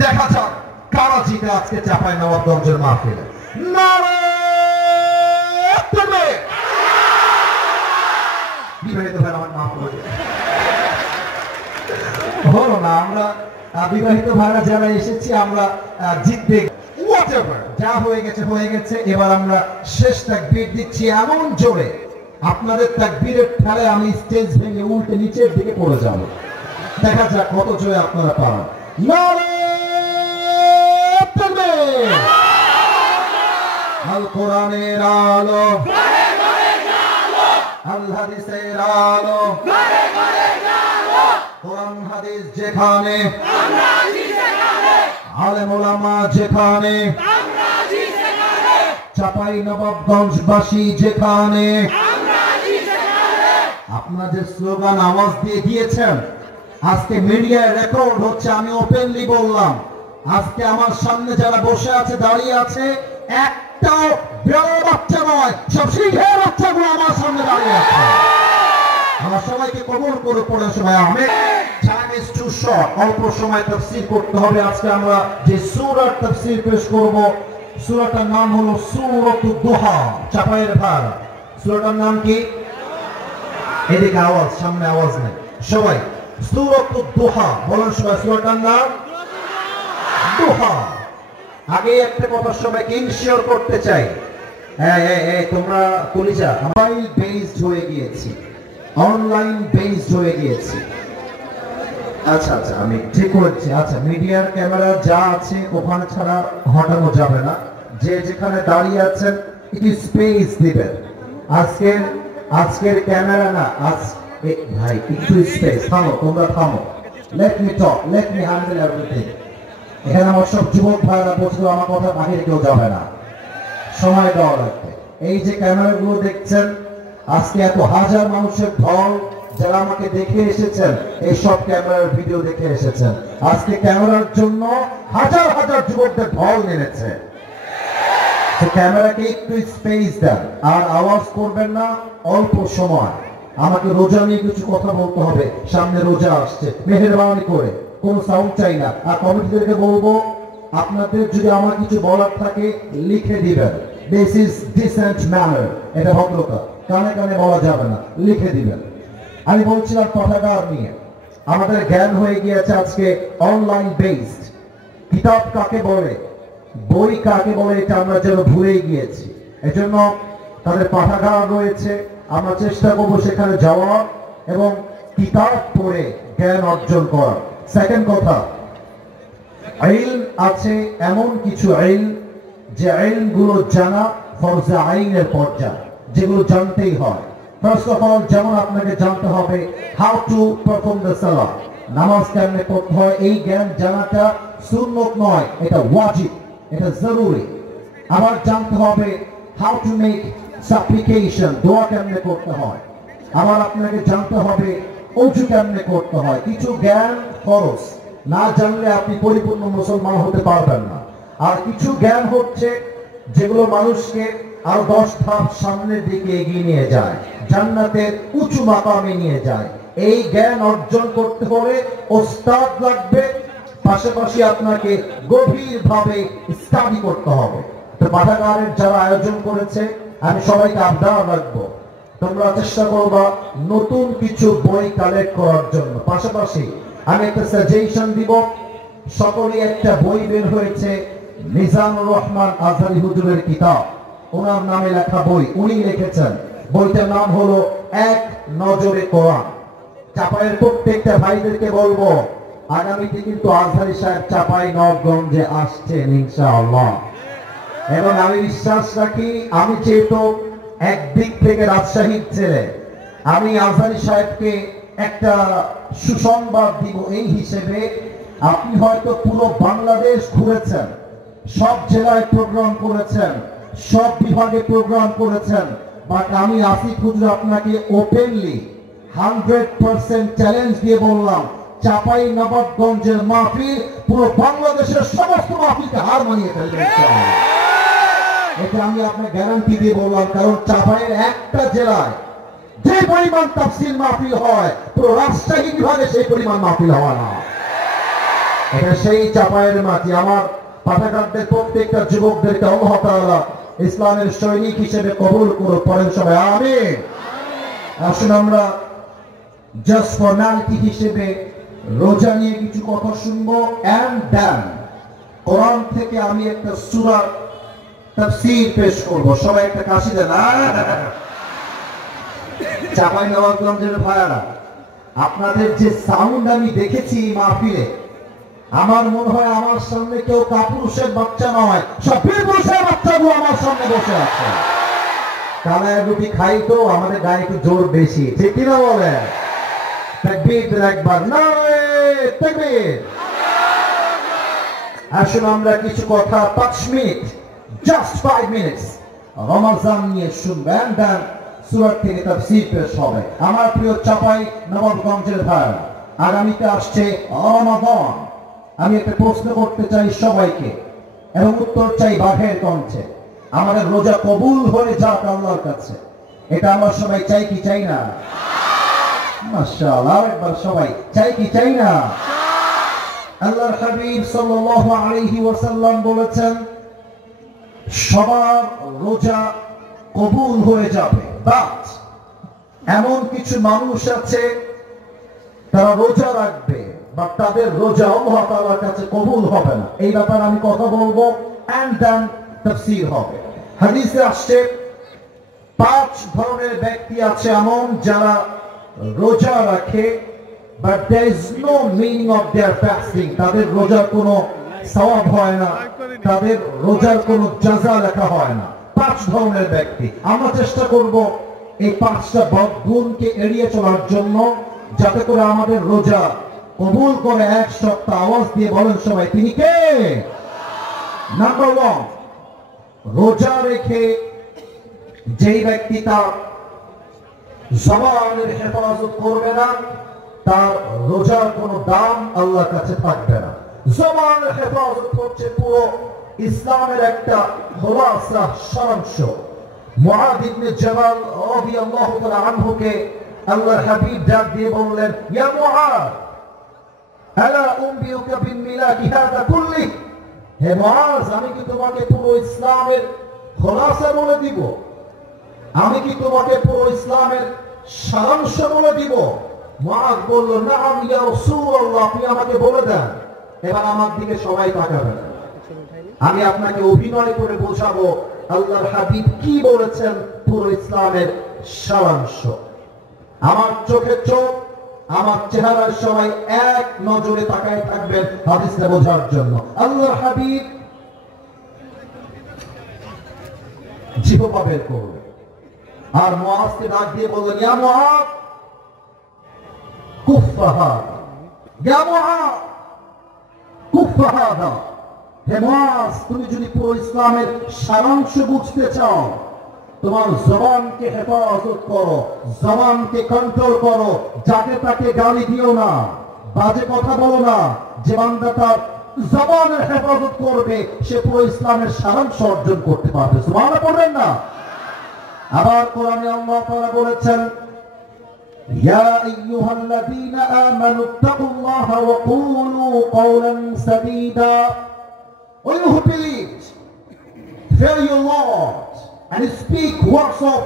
দেখা যাক কারা জিতে আজকে চাঁপাইনবাবগঞ্জের মাহফিলে। বিবাহিত ভাই আমার মাফ করে হলো না, আমরা বিবাহিত ভাইরা যারা এসেছি আমরা জিতবে, যা হয়ে গেছে হয়ে গেছে। এবার আমরা শেষ তাকবীর দিচ্ছি এমন জোরে আপনাদের তাকবীরের ঠেলে আমি স্টেজ ভেঙে উল্টে নিচের দিকে পড়ে যাব। দেখা যাক কত জোরে আপনারা পারেন। আল কোরআনের আলো, আল হাদিসের আলো, কোরআন হাদিস যেখানে, আলেম ওলামা যেখানে, চাঁপাইনবাবগঞ্জবাসী যেখানে। আপনারা যে স্লোগান আওয়াজ দিয়ে দিয়েছেন আজকে মিডিয়ায় রেকর্ড হচ্ছে। আমি ওপেনলি বললাম আজকে আমার সামনে যারা বসে আছে দাঁড়িয়ে আছে একটাও বেড়ার বাচ্চা নয়, সব সিংহের বাচ্চাগুলো আমার সামনে দাঁড়িয়ে আছে। আমার সবাইকে কবর করে পড়ে সময় আমি টাইম ইজ টু শর্ট, অল্প সময় তাফসীর করতে হবে। আজকে আমরা যে সূরার তাফসীর পেশ করব সূরাটার নাম হলো সূরাতুদ দুহা। চাপাইয়ের ভার সূরাটার নাম কি? এদিকে আওয়াজ, সামনে আওয়াজ নেই সবাই। সূরাতুদ দুহা বলেন সবাই, সূরাটার নাম দুহা। আগে একটা কথা সবাইকে ইনশিওর করতে চাই, তোমরা কলিজা মোবাইল বেসড হয়ে গিয়েছি, অনলাইন বেসড হয়ে গিয়েছি। আচ্ছা আচ্ছা আমি ঠিক করেছি। আচ্ছা মিডিয়ার ক্যামেরা যা আছে ওখানে ছাড়া হটানো যাবে না। যে যেখানে দাঁড়িয়ে আছেন একটু স্পেস দিবেন। আজকের ক্যামেরা না, ভাই একটু স্পেস। থামো, তোমরা থামো। লেট মি টক, লেট মি হ্যান্ডেল এভরিথিং। এখানে আমার সব যুবক ভাইরা বসলেও আমার কথা বাহিরে কেউ যাবে না, সময় দেওয়া লাগবে। এই যে ক্যামেরাগুলো দেখছেন আজকে এত হাজার মানুষের ঢল যারা আমাকে দেখে এসেছেন, এই সব ক্যামেরার ভিডিও দেখে এসেছেন। আজকে ক্যামেরার জন্য হাজার হাজার যুবকদের ঢল নেমেছে। ক্যামেরাকে একটু স্পেস দেন আর আওয়াজ করবেন না। অল্প সময় আমাকে রোজা নিয়ে কিছু কথা বলতে হবে, সামনে রোজা আসছে, মেহেরবানি করে কোন সাউন্ড চাই না। আর কমিটিদেরকে বলবো আপনাদের যদি আমার কিছু বলার থাকে লিখে দিবেন। দিস ইজ ডিসেন্ট ম্যানার, এটা ভদ্রতা, কানে কানে বলা যাবে না, লিখে দিবেন। আমি বলছিলাম পাঠাগার নিয়ে আমাদের জ্ঞান হয়ে গিয়েছে আজকে অনলাইন বেসড। কিতাব কাকে বলে, বই কাকে বলে এটা আমরা যেন ভুলেই গিয়েছি। এজন্য তাদের পাঠাগার রয়েছে, আমরা চেষ্টা করবো সেখানে যাওয়া এবং কিতাব পড়ে জ্ঞান অর্জন করা। সেকেন্ড কথা, ইলম আছে এমন কিছু ইলম যে ইলমগুলো জানা ফরজে আইনের পর্যায়ে, যেগুলো জানতেই হয়। ফার্স্ট অফ অল যেমন আপনাকে জানতে হবে হাউ টু পারফর্ম দ্য সালাত, নামাজ কেমনে পড়তে হয়। এই জ্ঞান জানাটা সুন্নত নয়, এটা ওয়াজিব, এটা জরুরি। আবার জানতে হবে হাউ টু মেক সাপ্লিকেশন, দোয়া কেমনে করতে হয়। আবার আপনাকে জানতে হবে ওযু কেমনে করতে হয়। কিছু জ্ঞান ফরজ, না জানলে আপনি পরিপূর্ণ মুসলমান হতে পারবেন না। আর কিছু জ্ঞান হচ্ছে যেগুলো মানুষকে আরো 10 ধাপ সামনের দিকে এগিয়ে নিয়ে যায়, জান্নাতের উঁচু মাকামে নিয়ে যায়। এই জ্ঞান অর্জন করতে হলে ওস্তাদ লাগবে, পাশাপাশি আপনাকে গভীরভাবে স্টাডি করতে হবে। তো পাঠাগারের যারা আয়োজন করেছে আমি সবাইকে আবদার রাখবো, তোমরা চেষ্টা করবা নতুন কিছু বই কালেক্ট করার জন্য। পাশাপাশি আমি একটা সাজেশন দিব, সকলে একটা বই বের হয়েছে মিজানুর রহমান আজহারি হুজুরের কিতাব, ওনার নামে লেখা বই, উনি লিখেছেন। বইটার নাম হলো এক নজরে কোরআন। চাপাইয়ের প্রত্যেকটা ভাইদেরকে বলবো আগামীতে কিন্তু আজহারি সাহেব চাঁপাইনবাবগঞ্জে আসছেন ইনশাআল্লাহ। এবং আমি বিশ্বাস রাখি, আমি যেহেতু একদিক থেকে রাজশাহীর ছেলে, আমি আজহারি সাহেবকে একটা সুসংবাদ দিব এই হিসেবে, আপনি হয়তো পুরো বাংলাদেশ ঘুরেছেন, সব জেলায় প্রোগ্রাম করেছেন, সব বিভাগে প্রোগ্রাম করেছেন, বাট আমি আসিফ হুজুর আপনাকে ওপেনলি 100% চ্যালেঞ্জ দিয়ে বললাম চাঁপাইনবাবগঞ্জের মাহফিল পুরো বাংলাদেশের সমস্ত মাহফিলকে হার মানিয়ে ফেলবে। এটা আমি আপনাকে গ্যারান্টি দিয়ে বললাম, কারণ চাঁপাইয়ের একটা জেলায় যে পরিমাণ তাফসীর মাহফিল হয় পুরো রাজশাহী বিভাগে সেই পরিমাণ মাহফিল হয় না। এটা সেই চাপায়ের মাটি। আমার পাঠাগারদের প্রত্যেকটা যুবকদেরকে আল্লাহ তাআলা ইসলামের সৈনিক হিসেবে কবুল করুক। পড়েন সবাই আমিন। আসুন আমরা জাস্ট ফর্মালিটি হিসেবে রোজা নিয়ে কিছু কথা শুনবো। এন্ড দেন কোরআন থেকে আমি একটা সূরা তাফসীর পেশ করব। সবাই একটা কাশি দেন। চাঁপাইনবাবগঞ্জের ভাইয়ারা, আপনাদের যে সাউন্ড আমি দেখেছি মাহফিলে, আমার মনে হয় আমার সামনে কেউ কাপুরুষের বাচ্চা নয়, সব বীরপুরুষের বাচ্চাগুলো আমার সামনে বসে আছে। কালায় রুটি খাই তো আমাদের গায়ে একটু জোর বেশি, ঠিক কিনা বলে? তাকবীর একবার, নারে তাকবীর। আসুন আমরা কিছু কথা 5 মিনিট, জাস্ট 5 মিনিটস রমজান নিয়ে শুনবেন, দেন সূরা থেকে তাফসীর পেশ হবে। আমার প্রিয় চাপাই নবাবগঞ্জের ভাই, আগামীতে আসছে রমাদান। আমি একটা প্রশ্ন করতে চাই সবাইকে এবং উত্তর চাই বাঘের কণ্ঠে। আমাদের রোজা কবুল হয়ে যাক আল্লাহর কাছে, এটা আমরা সবাই চাই কি চাই না? মাশাআল্লাহ, একবার সবাই চাই কি চাই না? আল্লাহর হাবিব সাল্লাল্লাহু আলাইহি ওয়াসাল্লাম বলেছেন সবার রোজা কবুল হয়ে যাবে, বাট এমন কিছু মানুষ আছে তারা রোজা রাখবে বাট তাদের রোজা আল্লাহ তাআলার কাছে কবুল হবে না। এই ব্যাপারে আমি কথা বলবো, এন্ড দেন তাফসীর হবে। হাদিসে আসছে 5 ধরনের ব্যক্তি আছে এমন যারা রোজা রাখে but there is no meaning of their fasting. তাদের রোজার কোনো সওয়াব হয় না, তাদের রোজার কোনো জাযা লেখা হয় না। 5 ধরনের ব্যক্তি। আমরা চেষ্টা করব এই 5টা বদগুণকে এড়িয়ে চলার জন্য, যাতে করে আমাদের রোজা কবুল করে। এক সপ্তাহ আওয়াজ দিয়ে বলেন সবাই, তিনি কে? নাম্বার 1, রোজা রেখে যেই ব্যক্তি তার জবানের হেফাজত করবে না, তার রোজার কোনো দাম আল্লাহর কাছে থাকবে না। জবানের হেফাজত হচ্ছে পুরো ইসলামের একটা খোলাসা, সারাংশ। মুআদ ইবনে জাবাল রাদিয়াল্লাহু তাআলা আনহুকে আল্লাহর হাবিব ডাক দিয়ে বললেন, ইয়া মুআদ, আলা উম্বিউকা বিমিলাকি হাদা কুল্লি। হে মুআজ, আমি কি তোমাকে পুরো ইসলামের খোলাসা বলে দিব? আমি কি তোমাকে পুরো ইসলামের সারাংশ বলে দিব? মুআজ বলল, নাআম ইয়া রাসূলুল্লাহ, আপনি আমাকে বলে দেন। এবার আমার দিকে সবাই তাকাবেন, আমি আপনাকে অভিনয় করে বোঝাবো আল্লাহর হাবিব কি বলেছেন পুরো ইসলামের সারাংশ। আমার চোখে চোখ, আমার চেহারায় সবাই এক নজরে তাকায় থাকবেন হাদিসটা বোঝার জন্য। আল্লাহর হাবিব জিহ্বা বের করবে আর মুআজকে ডাক দিয়ে বললেন, ইয়া মুআজ কুফা হাদা, ইয়া মুআজ কুফা হাদা। হে মুআজ, তুমি যদি পুরো ইসলামের সারাংশ বুঝতে চাও, তোমার জবানকে হেফাজত করো, জবানকে কন্ট্রোল করো, যাকে তাকে গালি দিও না, বাজে কথা বলো না। যে বান্দা তার জবানের হেফাজত করবে সে পুরো ইসলামের সারাংশ অর্জন করতে পারবে। সুবহানাল্লাহ পড়বেন না? আবার কোরআনে আল্লাহ তাআলা বলেছেন, ইয়া আইয়ুহাল্লাযীনা আমানুত্তাকুল্লাহা ওয়া কুলু কওলান সাদীদা। O you who believed, fear your Lord and speak words of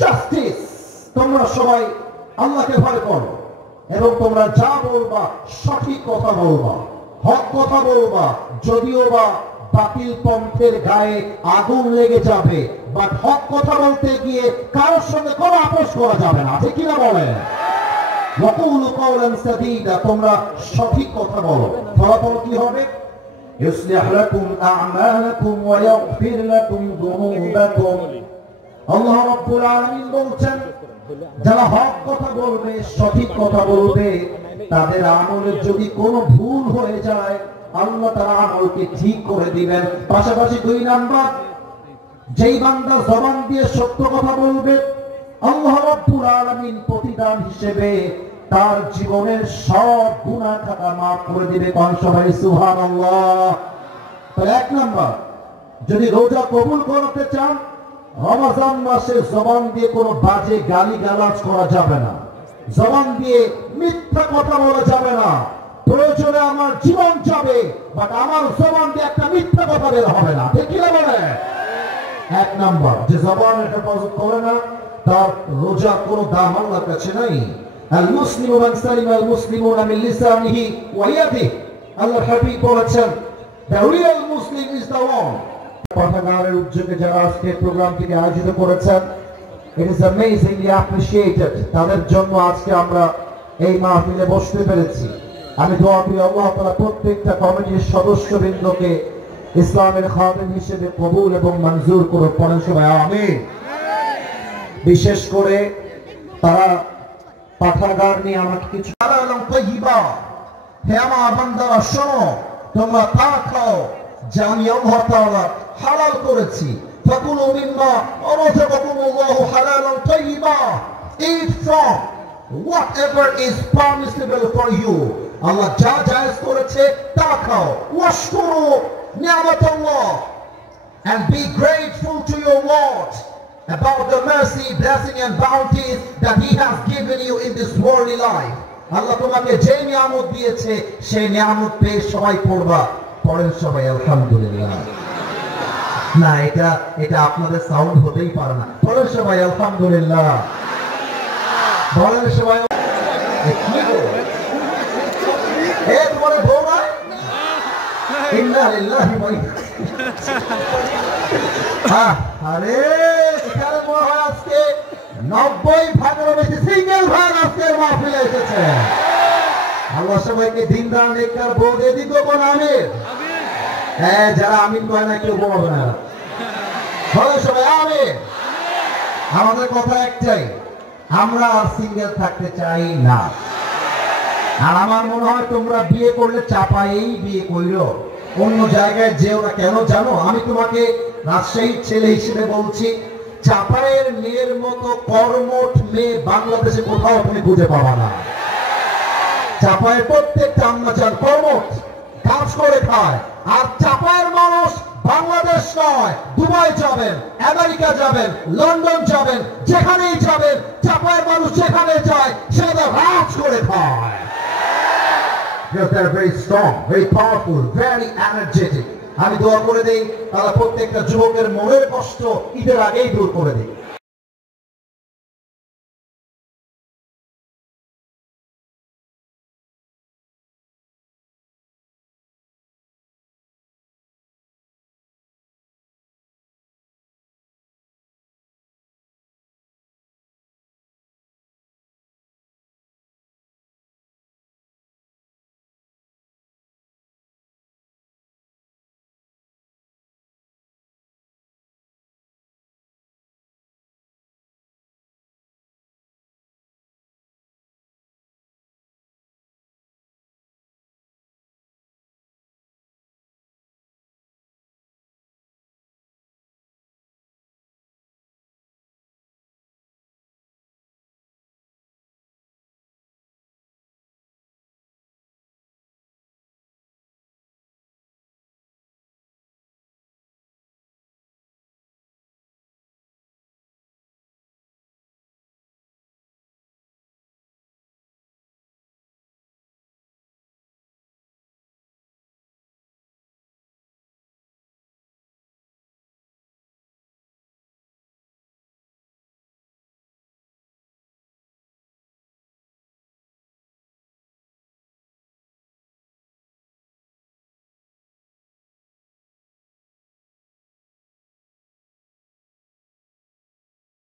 justice. তোমরা সবাই আল্লাহকে ভয় করো এবং তোমরা যা বলবা সঠিক কথা বলবা, হক কথা বলবা। যদিও বা বাতিল পন্থের গায়ে আগুন লেগে যাবে, বাট হক কথা বলতে গিয়ে কারোর সঙ্গে কোনো আপোষ করা যাবে না, ঠিক কিনা বলেন? ওয়াকুলু কওলান সাদীদা, তোমরা সঠিক কথা বলো। ফলাফল কি হবে? يصلح لكم أعمالكم ويغفر لكم ذنوبكم। আল্লাহ রাব্বুল আলামিন বলছেন, যারা হক কথা বলবে, সঠিক কথা বলবে, তাদের আমলে যদি কোনো ভুল হয়ে যায় আল্লাহ তাআলা আমলকে ঠিক করে দিবেন। পাশাপাশি 2 নাম্বার, যেই বান্দা জবান দিয়ে সত্য কথা বলবে, আল্লাহ রাব্বুল আলামিন প্রতিদান হিসেবে তার জীবনের সব গুনাহ খাতা মাফ করে দিবে। কোন সবাই সুবহানাল্লাহ। তাহলে 1 নাম্বার, যদি রোজা কবুল করতে চান, রমজান মাসে জবান দিয়ে কোনো বাজে গালি গালাজ করা যাবে না, জবান দিয়ে মিথ্যা কথা বলা যাবে না, প্রয়োজনে আমার জীবন যাবে, বাট আমার জবান দিয়ে একটা মিথ্যা কথা বের হবে না। ঠিক কি বলে? এক নাম্বার, যে জবানের হেফাজত করে না তার রোজা কোনো দাম আল্লাহর কাছে নাই। আল মুসলিমু মান সালিমা আল মুসলিমুনা মিন লিসানিহি ওয়া ইয়াদিহি। আল্লাহর হাবিব বলেছেন, the real Muslim is the one. পাঠাগারের উদ্যোগে যারা আজকে প্রোগ্রামটিকে আয়োজিত করেছেন, it is amazingly appreciated। তাদের জন্য আজকে আমরা এই মাহফিলে বসতে পেরেছি। আমি দোয়া করি আল্লাহ তাআলা প্রত্যেকটা কমিটির সদস্যবৃন্দকে ইসলামের খাদেম হিসেবে কবুল এবং মঞ্জুর করুন। পড়েন সবাই আমিন। বিশেষ করে তারা পাঠাগার নিয়ে আমাকে কিছু হালাল তাইয়্যিবা, হে আমার বান্দারা শোনো, তোমরা তা খাও যা আমি আল্লাহ তাআলা হালাল করেছি। ফাকুলু মিম্মা রাযাকাকুমুল্লাহু হালালান তাইয়্যিবা, eat from whatever is permissible for you। আল্লাহ যা জায়েজ করেছে তা খাও। ওয়াশকুরু নি'মাতাল্লাহ, and be grateful to your Lord about the mercy, blessing and bounties that he has given you in this worldly life। আল্লাহ তোমাকে যে নিয়ামত দিয়েছে সেই নিয়ামত পেয়ে সবাই পড়বা। পড়েন সবাই আলহামদুলিল্লাহ। না, এটা আপনাদের সাউন্ড হতেই পারে না। পড়েন সবাই আলহামদুলিল্লাহ। বলেন সবাই তোমার বউ না, ইন্না লিল্লাহি ওয়া ইন্না আরে এখানে মনে হয় আজকে 90 ভাগের বেশি সিঙ্গেল ভাগ আজকের মাহফিলে এসেছে। আল্লাহ সবাইকে দিনদার নেককার বউ দিয়ে দিত। কোন আমিন? হ্যাঁ, যারা আমিন কয় না কেউ বলবে না। বলে সবাই আমিন। আমাদের কথা একটাই, আমরা আর সিঙ্গেল থাকতে চাই না। আর আমার মনে হয় তোমরা বিয়ে করলে চাপায়েই বিয়ে কইরো, অন্য জায়গায় যেও না। কেন জানো? আমি তোমাকে রাজশাহীর ছেলে হিসেবে বলছি, চাপায়ের মেয়ের মতো কর্মঠ মেয়ে বাংলাদেশে কোথাও তুমি খুঁজে পাবা না। চাপায়ের প্রত্যেকটা আম্মাজান কর্মঠ, কাজ করে খায়। আর চাপায়ের মানুষ বাংলাদেশ নয়, দুবাই যাবেন, আমেরিকা যাবেন, লন্ডন যাবেন, যেখানেই যাবেন, চাপায়ের মানুষ যেখানে যায় সেটা রাজ করে খায়। Because they are very strong, very powerful, very energetic। আমি দোয়া করে দেই তারা প্রত্যেকটা যুবকের মনের কষ্ট ঈদের আগেই দূর করে দেই।